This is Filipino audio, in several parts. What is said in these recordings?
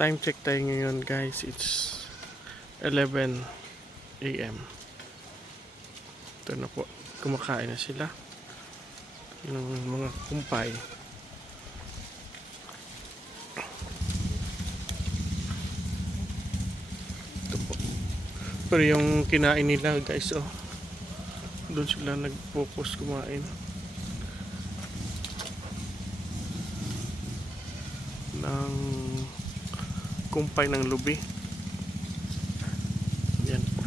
Time check tayo ngayon guys, it's 11 AM. Ito na po, kumakain na sila ng mga kumpay. Ito po, pero yung kinain nila guys, oh, doon sila nag-focus kumain ng kumpay ng lubi. Yan po.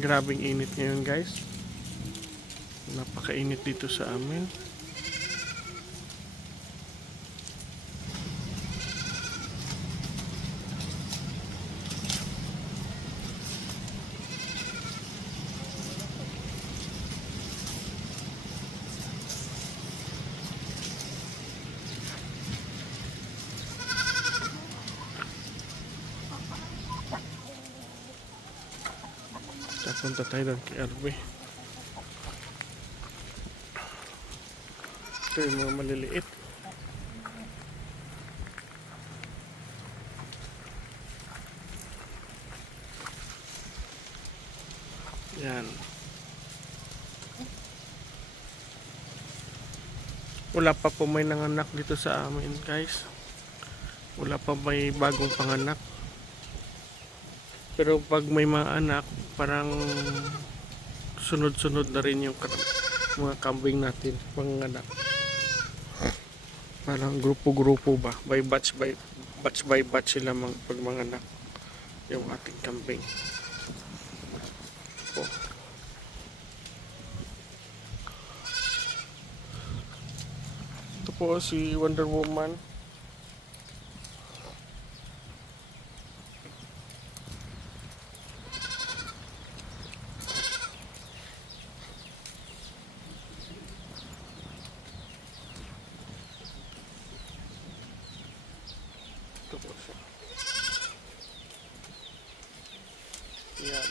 Grabing init ngayon guys, napakainit dito sa amin. Punta tayo doon kay RB. Ito yung mga maliliit. Yan. Wala pa po may nanganak dito sa amin guys. Wala pa may bagong panganak. Pero pag may mga anak, parang sunod-sunod na rin yung mga kambing natin, mga anak. Parang grupo-grupo ba? By batch sila pag mga anak yung ating kambing. Oh. Ito po si Wonder Woman. Ito po siya. Yan.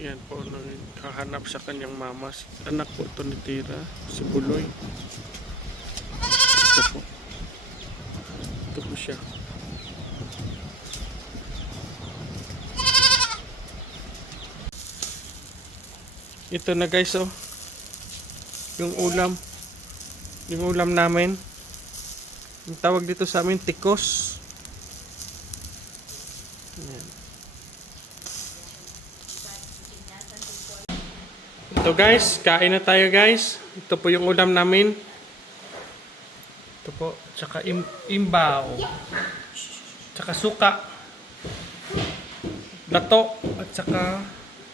Yan po, naghahanap sa kanyang mama. Anak po ito ni Tira, si Buloy. Ito po. Ito po siya. Ito na guys, oh. Yung ulam. Yung ulam namin. Yung tawag dito sa amin, tikos. Yan. Ito guys, kain na tayo guys. Ito po yung ulam namin. Ito po, tsaka imbaw. Tsaka suka. Dato at tsaka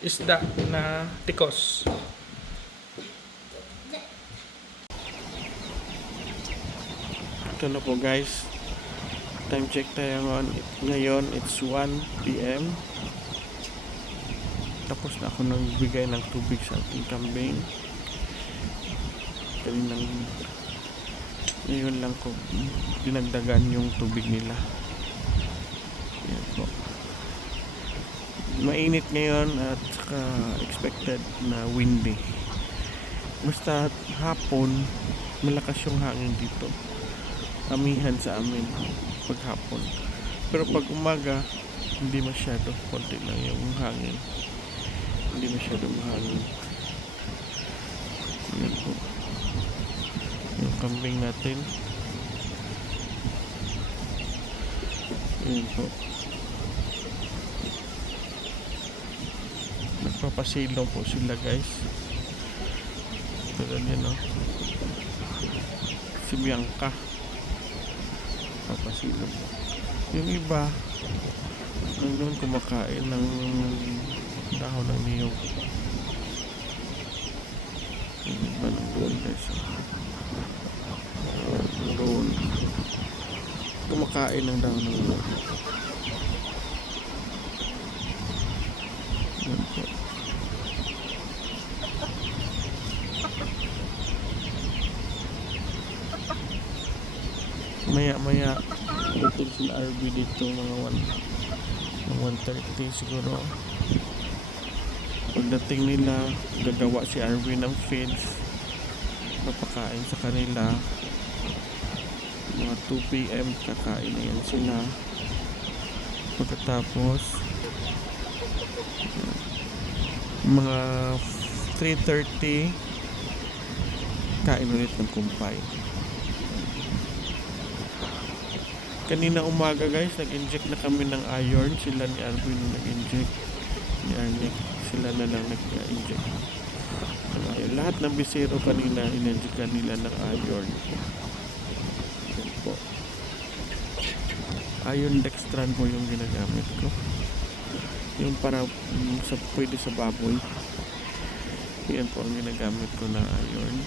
isda na tikos. Ito na po guys. Time check tayo ngayon. It's 1 PM. Tapos na ako nagbigay ng tubig sa ating kambing. Ngayon lang ko dinagdagan yung tubig nila. Yan po. Mainit ngayon at saka expected na windy. Basta hapon malakas yung hangin dito. Amihan sa amin pag hapon. Pero pag umaga hindi masyado, konti lang yung hangin. Hindi masyado mahangin. Yan po yung kambing natin. Yan po, nagpapasilong po sila guys. Tulad yan, oh. Si Bianca papasilong. Yung iba nandun kumakain ng dahon ng niyog. Iba ng doon guys. Doon. Kumakain ng dahon ng niyog. Yan po. Maya util sila RV dito mga 1:30 siguro. Pagdating nila gagawa si RV ng feeds, papakain sa kanila. Mga 2 PM kakain na yan sila. Pagkatapos mga 3:30 kain ulit ng kumpay. Kanina umaga guys, nag-inject na kami ng iron. Sila ni Alvin nag-inject, ni Arnick, sila na lang nag-inject ng iron. Lahat ng bisero kanina in-inject nila ng iron. Yan po. Iron dextran po yung ginagamit ko, yung para pwede sa baboy. Yan po ang ginagamit ko na iron.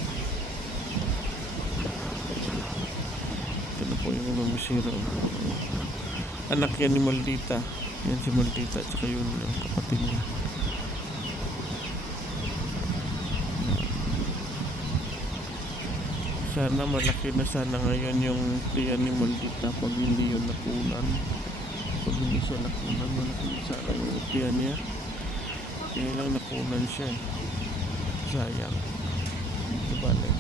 Ito na po yung mga bisero. Anak yan ni Maldita. Yan si Maldita at saka yung kapatid niya. Sana malaki na sana ngayon yung tiyan ni Maldita pag hindi yun nakunan. Pag hindi siya nakunan, malaki na sana yung tiyan niya. Kaya lang nakunan siya. Sayang. Balik.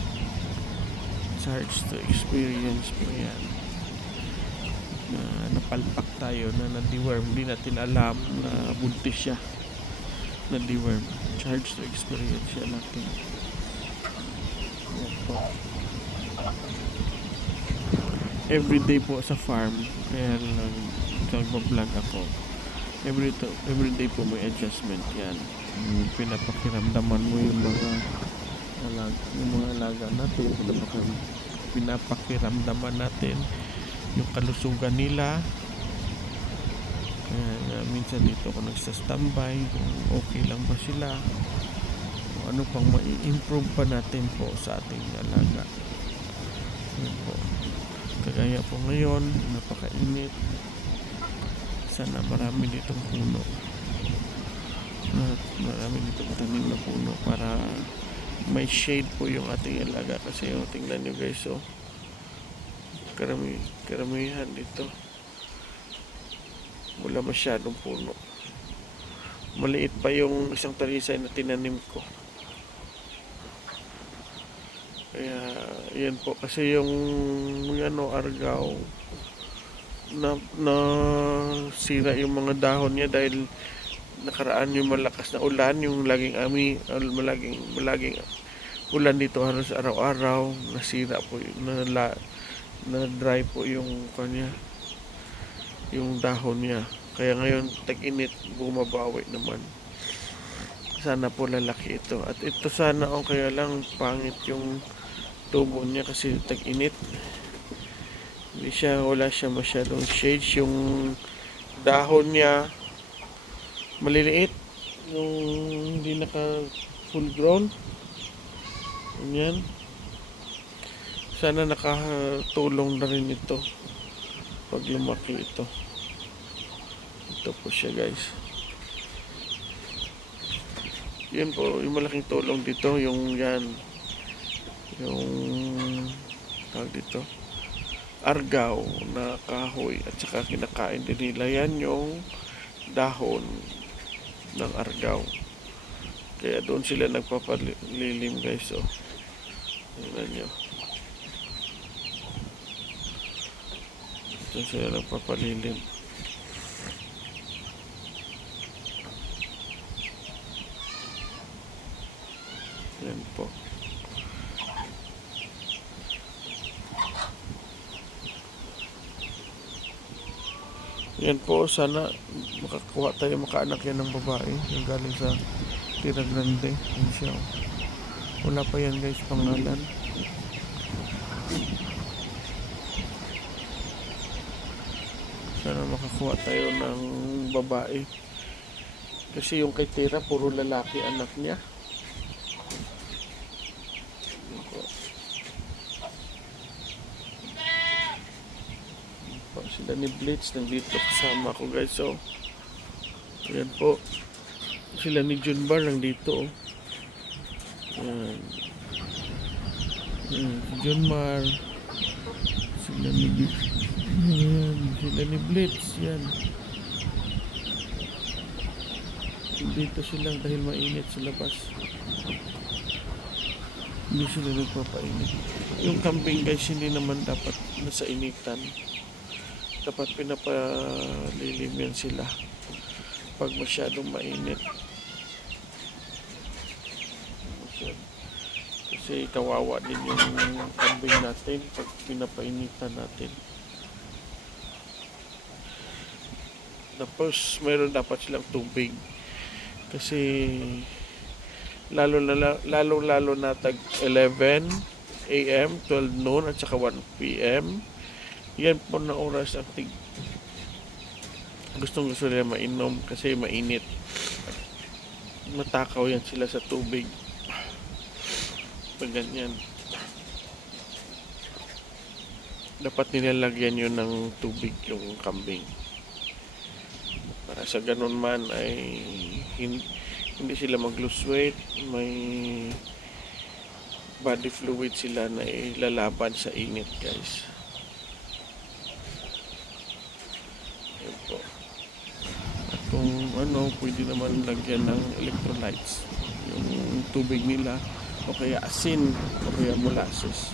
Charge to experience po yan. Na napalpak tayo na na-deworm. Hindi natin alam na buntis siya. Na-deworm. Charge to experience siya natin. Yan po. Everyday po sa farm. Kaya lang nagbablog ako. Everyday po may adjustment yan. Pinapakiramdaman mo yung mga alaga natin, pinapakiramdaman natin yung kalusugan nila. Minsan dito ako nagsa-standby kung okay lang ba sila, kung ano pang mai-improve pa natin po sa ating alaga. Yan po. Kagaya po ngayon, napakainit. Sana marami ditong puno. Marami ditong tanim na puno para may shade po yung ating alaga. Kasi tingnan nyo guys, karamihan dito wala masyadong puno. Maliit pa yung isang talisay na tinanim ko. Kaya yan po, kasi yung argaw na sira yung mga dahon niya dahil nakaraan yung malakas na ulan, yung laging ulan dito halos araw-araw. Nasira po, na dry po yung kanya, yung dahon niya. Kaya ngayon tag-init, bumabawi naman. Sana po lalaki ito. At ito sana kaya lang pangit yung tubo niya kasi tag-init. Wala siya masyadong shades. Yung dahon niya maliliit, yung hindi naka full grown. Ganyan. Sana nakatulong na rin ito pag lumaki ito. Ito po siya guys. Yan po yung malaking tulong dito, yung tawag dito, argaw na kahoy, at saka kinakain din nila yan yung dahon ng argaw. Kaya doon sila nagpapalilim guys. Tingnan nyo, doon sila nagpapalilim. Yan po. Yan po, sana makakuha tayo, makaanak yan ng babae yung galing sa Tira Grande. Yan siya. Wala pa yan guys, pangalan. Sana makakuha tayo ng babae Kasi yung kay Tira, puro lalaki anak niya. Sila ni Blitz nandito kasama ko guys. So, ayan po. Sila ni Junbar nandito. Ayan. Ayan, si Junmar. Sila ni Ayan, sila ni Blitz. Yan. Dito sila dahil mainit sa labas. Hindi sila nagpapainit. Yung kambing guys, hindi naman dapat nasa initan. Dapat pinapalilim yan sila pag masyadong mainit. Kasi kawawa din yung kambing natin pag pinapainitan natin. Tapos mayroon dapat silang tubig. Kasi lalo na tag 11 AM, 12 noon at saka 1 PM. Yan po na oras ang gusto nila mainom kasi mainit. Matakaw yan sila sa tubig. Pag ganyan. Dapat nilalagyan yun ng tubig yung kambing. Para sa ganun man ay hindi sila mag-lose weight, may body fluid sila na ilalaban sa init guys. Ayan po. At kung pwede naman lagyan ng electrolytes yung tubig nila, o kaya asin, o kaya molasses.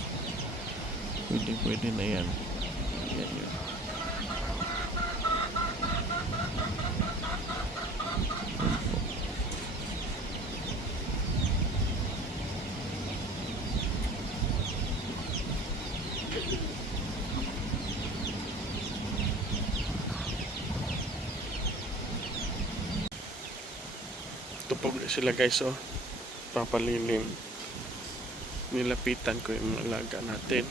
Pwede na yan. Yan yun. Ito po sila guys, papalilim. Nilapitan ko yung alaga natin.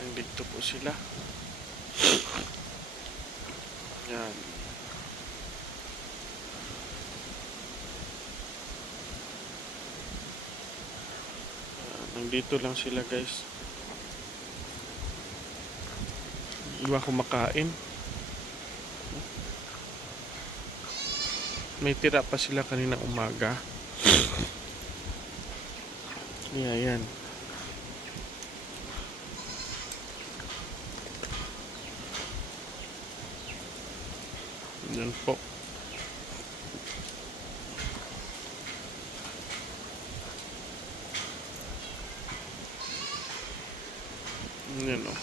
Nandito po sila. Yan. Nandito lang sila guys. Iba kumakain. May tira pa sila kanina umaga. Yan. Yan po. Yan o.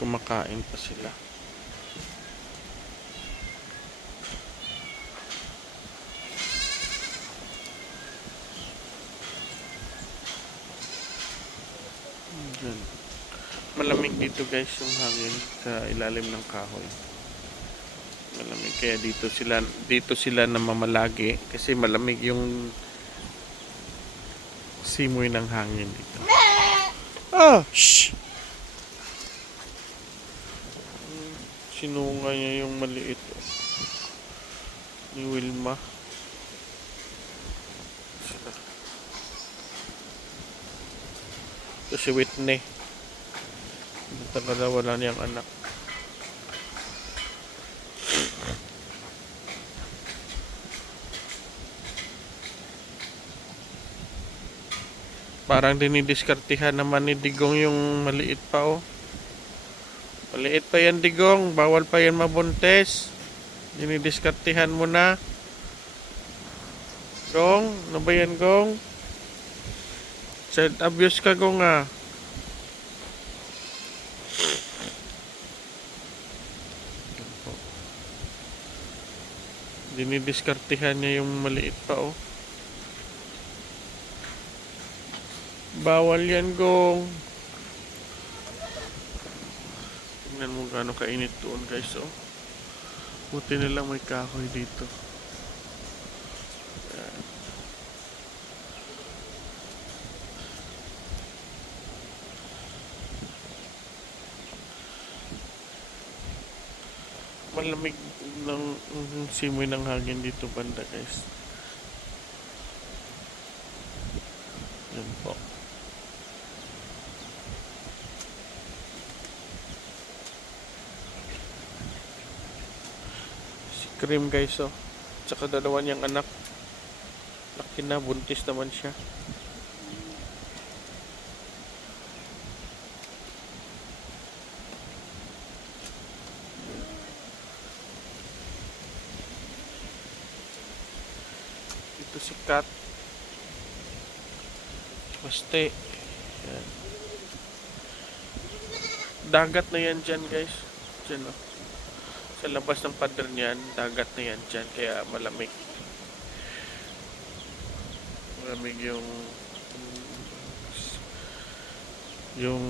Kumakain pa sila. Yan. Malamig dito guys yung hangin sa ilalim ng kahoy. Malamig kaya dito sila namamalagi kasi malamig yung simoy ng hangin dito. Shh! Sinunga niya yung maliit ni Wilma. Ito si Whitney. Matagal na wala niyang anak. Parang dinidiskartihan naman ni Digong yung maliit pa Maliit pa yan Digong, bawal pa yan mabuntis. Dinidiskartihan mo na. Gong, ano ba yan Gong? Child abuse ka Gong Dinidiskartihan niya yung maliit pa Bawal yan Gong. Tingnan mo gaano kainit doon guys Buti na lang may kahoy dito. Ayan. Malamig ng simoy ng hangin dito banda guys. Yan po. Si Cream guys oh. Tsaka dalawa niyang anak. Laki na, buntis naman siya. Ito si Kat. Paste. Yan. Dagat na yan dyan guys. Dyan oh. Sa labas ng pader niyan, dagat na yan dyan. Kaya malamig. Malamig yung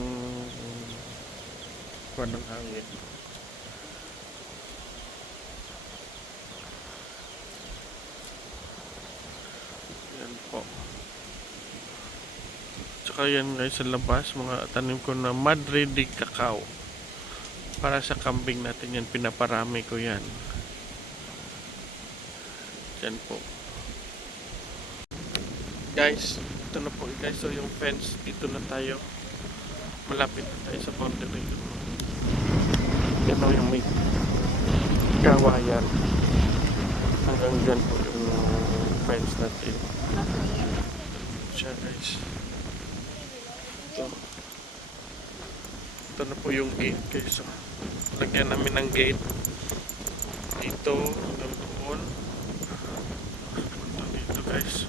kuwan ng hangin. Yan po. Tsaka yan guys sa labas, mga tanim ko na Madre de Cacao. Para sa kambing natin yan, pinaparami ko yan. Yan po. Guys, ito na po guys. So yung fence, dito na tayo. Malapit na tayo sa boundary. Yan o yung may kawayan. Hanggang dyan po yung fence natin. Siya guys. Ito na po yung gate guys. So, lagyan namin ng gate. Dito, hanggang doon. Dito guys.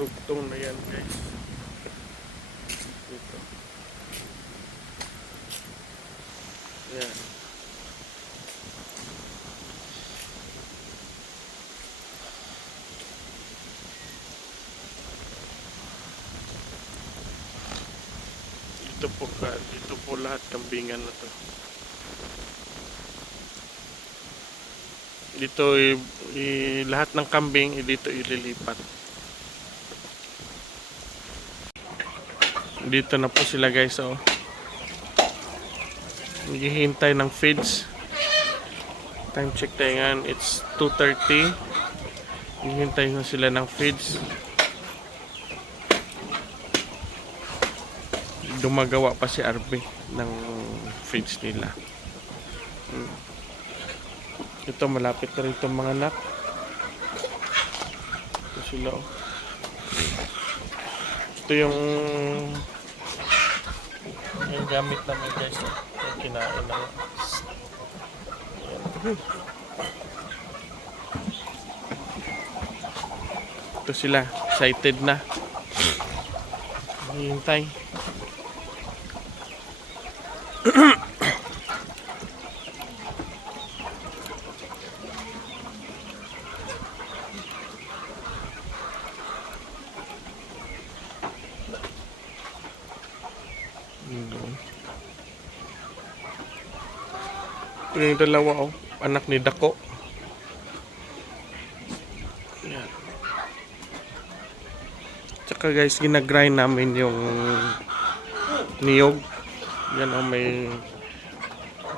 Dugtong na yan guys. Dito. Yan. Dito po lahat kambingan na to. Dito lahat ng kambing dito ililipat. Dito na po sila guys oh. Naghihintay ng feeds. Time check tayo nga, it's 2:30. Naghihintay na sila ng feeds. Dumagawa pa si Arbe ng feeds nila. Ito malapit na rin itong mga anak. Ito sila oh. Ito yung gamit namin guys oh. Yung kinain na ito sila, excited na. Hintay. Yung dalawa oh, anak ni Dako. Yan. Tsaka guys, ginagrind namin yung niyog. Yan oh, may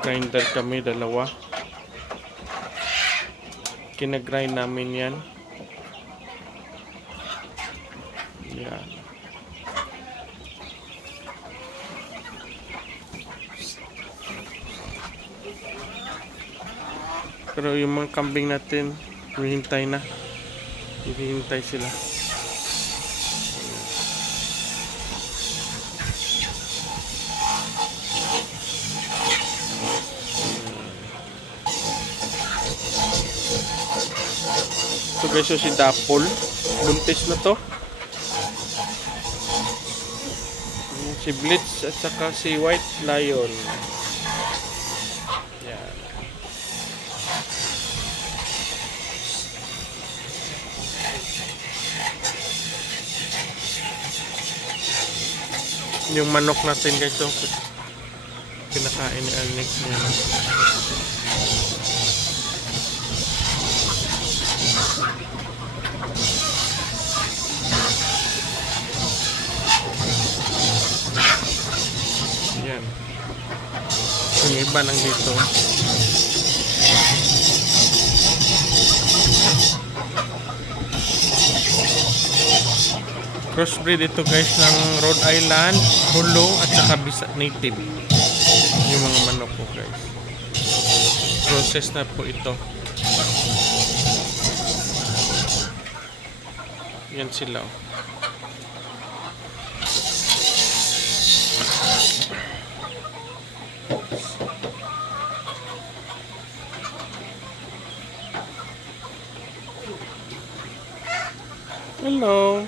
grinder kami, dalawa. Ginagrind namin yan. Yan. Pero yung mga kambing natin, hihintay na. Hihintay sila. So guys, so si Dapol, buntis na to. Si Blitz at saka si White Lion. Yan. Yung manok natin guys, so pinakain ni Alnex niya. iba nandito. Crossbreed ito guys ng Rhode Island, Hulu at saka native. Yung mga manok ko guys. Process na po ito. Yan sila. Hello.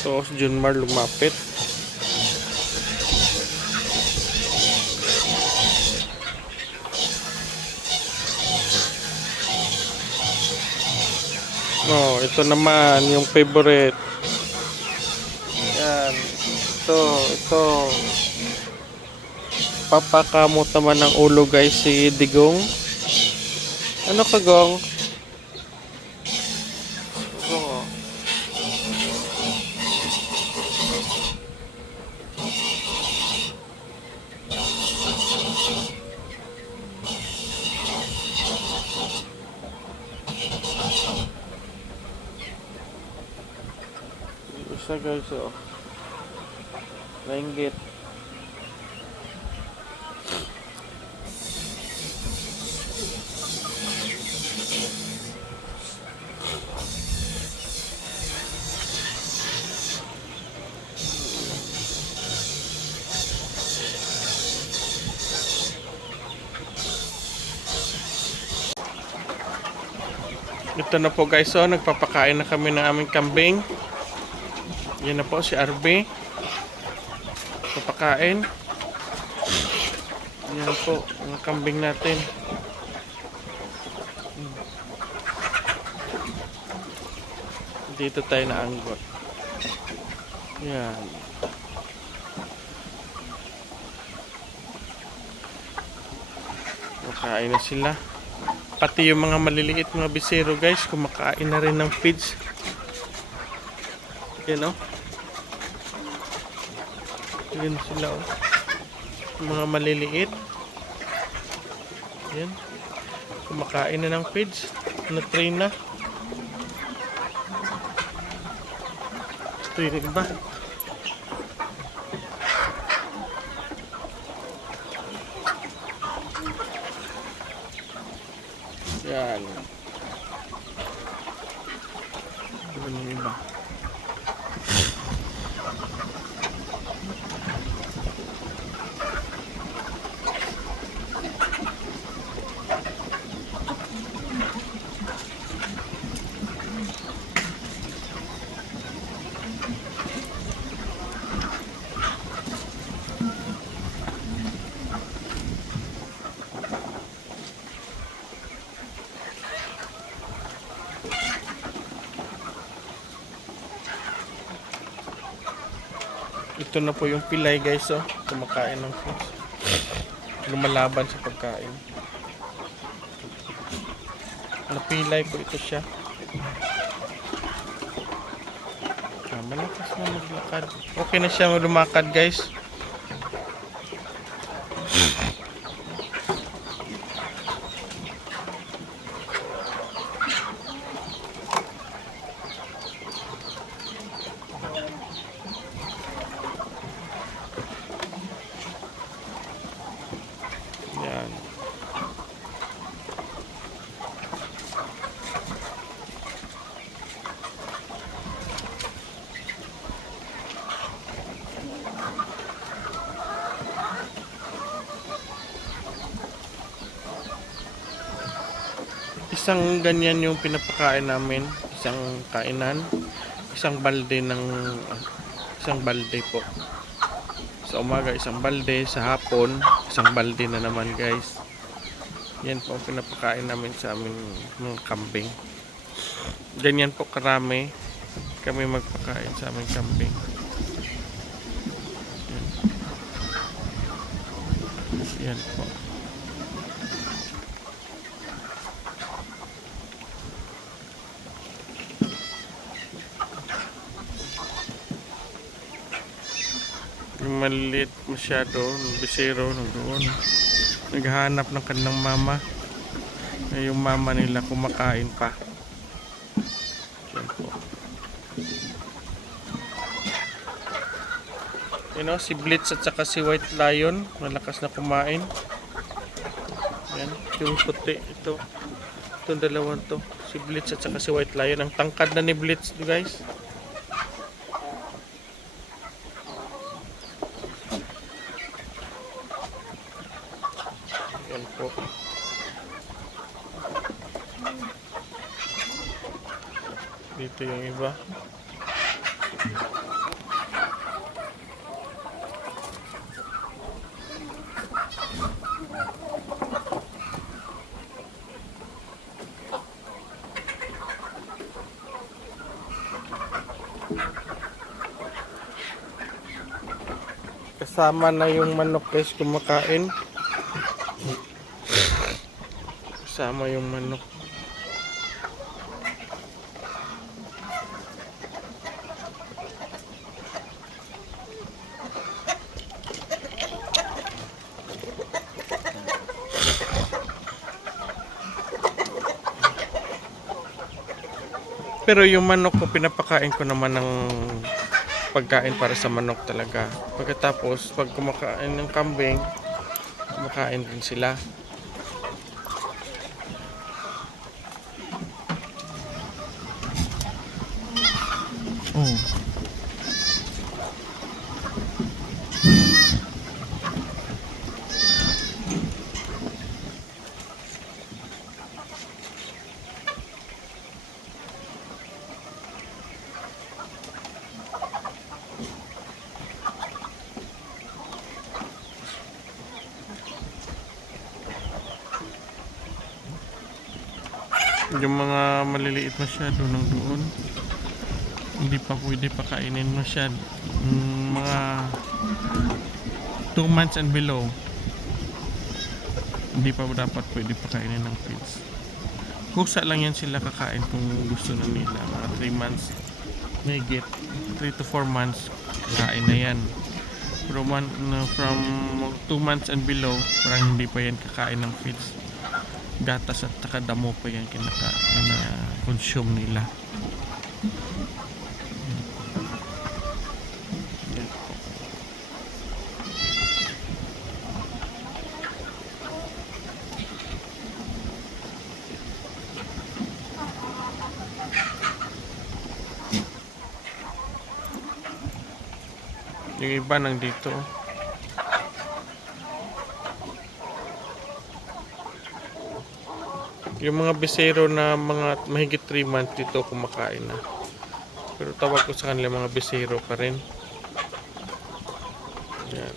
So, si Junmar lumapit. Oh, ito naman yung favorite. Yan. Ito. Papakamot naman ng ulo guys si Digong. Ano ka, Gong? Gong, oh. Isa guys, oh. Nainggit. Ito na po guys, so nagpapakain na kami ng aming kambing. Yan na po si RB. Papakain. Yan po mga kambing natin. Dito tayo naanggot. Yan. Makain na sila. Pati yung mga maliliit mga bisero guys, kumakain na rin ng feeds. Yan, oh. Yan sila, oh. Mga maliliit. Yan. Kumakain na ng feeds. Na-train na. Ito yung iba. Yan. Ito yung iba. Ito na po yung pilay guys, oh. Kumakain ng fish. Lumalaban sa pagkain. Napilay po ito siya. Malakas na maglakad. Okay na siya lumakad guys. Yan. Isang ganyan yung pinapakain namin, isang kainan, isang balde po. Sa umaga isang balde, sa hapon isang balde na naman guys. Yan po ang pinapakain namin sa aming mga kambing. Ganyan po karami kami magpakain sa aming kambing. Yan po. Yung maliit masyado, bisero doon. Naghahanap ng kanilang mama. Yung mama nila kumakain pa. Yan po. Si Blitz at saka si White Lion, malakas na kumain. Yan, yung puti, ito. Itong dalawang to, si Blitz at saka si White Lion. Ang tangkad na ni Blitz, guys. Yan po. Dito yung iba. Kasama na yung manok, guys, kumakain. Kasama yung manok. Pero yung manok ko, pinapakain ko naman ng pagkain para sa manok talaga. Pagkatapos, pag kumakain ng kambing, kumakain din sila. Oh. Yung mga maliliit masyado ng doon, hindi pa pwede pakainin masyado. Mga 2 months and below, hindi pa dapat pwede pakainin ng feeds. Kusa lang yan sila kakain kung gusto na nila. Mga 3 months, may get 3 to 4 months, kain na yan. Pero from 2 months and below, parang hindi pa yan kakain ng feeds. Gatas at saka damo pa yan consume nila. Yung iba nandito. Yung mga bisero na mga mahigit 3 months dito kumakain na. Pero tawag ko sa kanila mga bisero pa rin. Yan.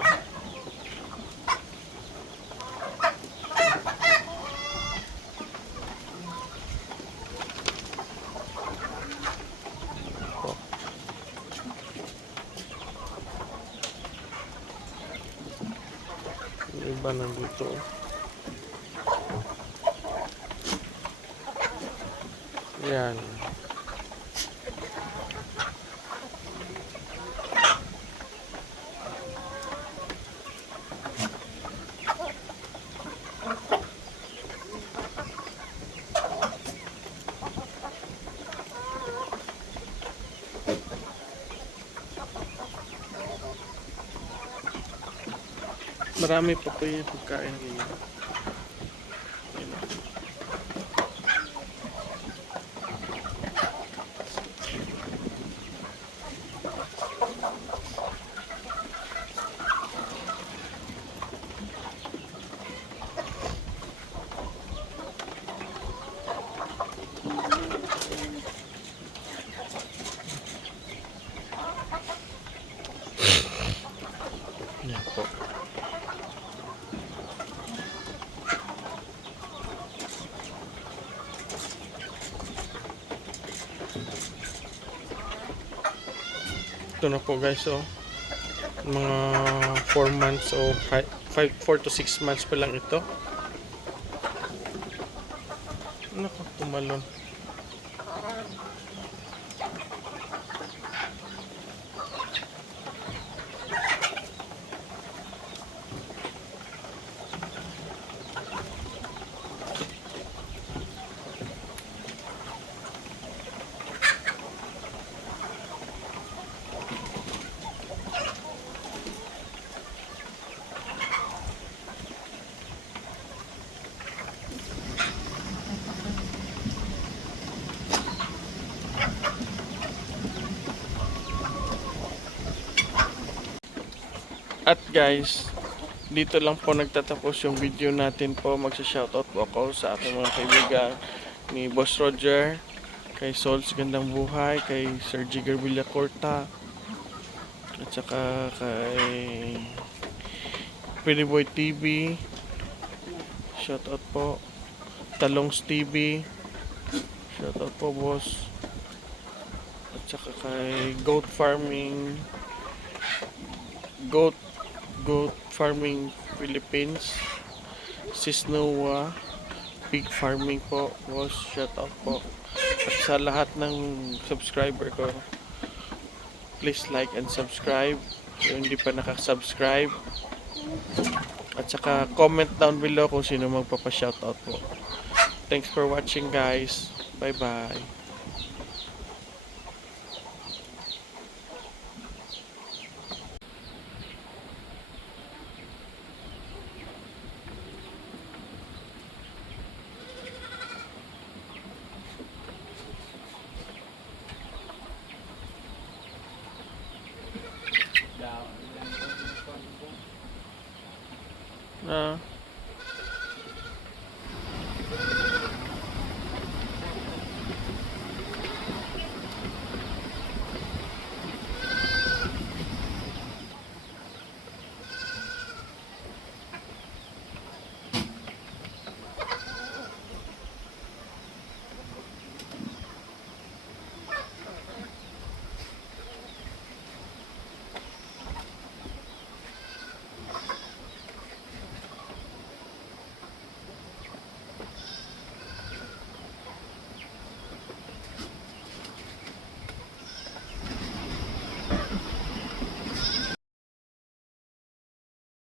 Yung iba nandito. Yan. Marami pa po yung pagkain nila. Yan po. Ito na po guys, mga 4 months o 4 to 6 months pa lang ito. Naku, tumalon. At guys, dito lang po nagtatapos yung video natin po. Magsa-shoutout po ako sa aking mga kaibigan ni Boss Roger, kay Souls Gandang Buhay, kay Sir Jigger Villacorta, at saka kay Pretty Boy TV. Shoutout po. Talongs TV. Shoutout po, boss. At saka kay Goat Farming. Goat Farming Philippines. Sis Noah. Pig Farming po, boss. Shoutout po. At sa lahat ng subscriber ko, please like and subscribe. Kung hindi pa nakasubscribe. At saka comment down below kung sino magpapa-shoutout po. Thanks for watching, guys. Bye-bye. Ah.